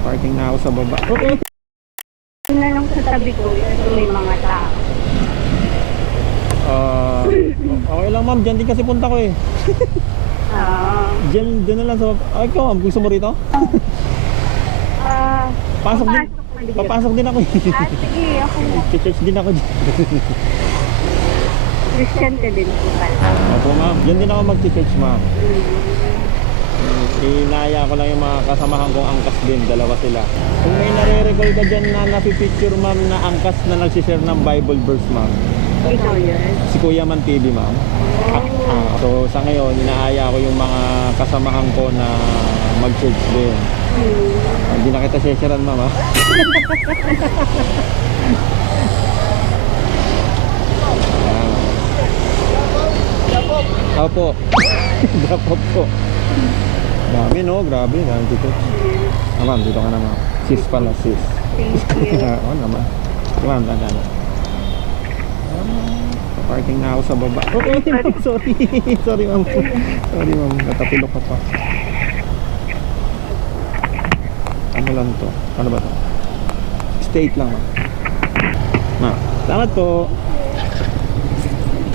Parking na ako sa baba. Yun na lang sa tabi ko, ito may mga tao. Ah, okay lang ma'am, dyan din kasi punta ko eh. Ah, Dyan, dyan na lang sa... Ay, ikaw ma'am, gusto mo rito? ah, Pasok din. papasok din. Papasok din ako eh. Ah, sige, ako na. Church din ako dyan. Christian ka din po pala. Opo ma'am, dyan din ako mag-church ma'am. Mm. Inaya ko lang yung mga kasamahan kong angkas din, dalawa sila. Kung may nare-recall ka dyan na napipicture ma'am na angkas na nagsishare ng Bible verse ma'am, Ikaw yun. si Kuya Man TV ma'am. Ah, ah, so sa ngayon, inaaya ko yung mga kasamahan ko na mag-church din. Mm. Ah, Hindi na kita sessionan ma'am ha. Ayan. Opo. Drop off po. Dami no, grabe, dami dito. Ah, ma'am, dito ka na ma'am. Sis pala, sis. Thank you. Oo naman. Ma'am, tanda na. Parking na ako sa baba. Oh, oh, ma'am, sorry. sorry ma'am. Sorry ma'am, natapilok ka pa. Ano lang to? Ano ba to? State lang ma'am. Ma'am, salamat po.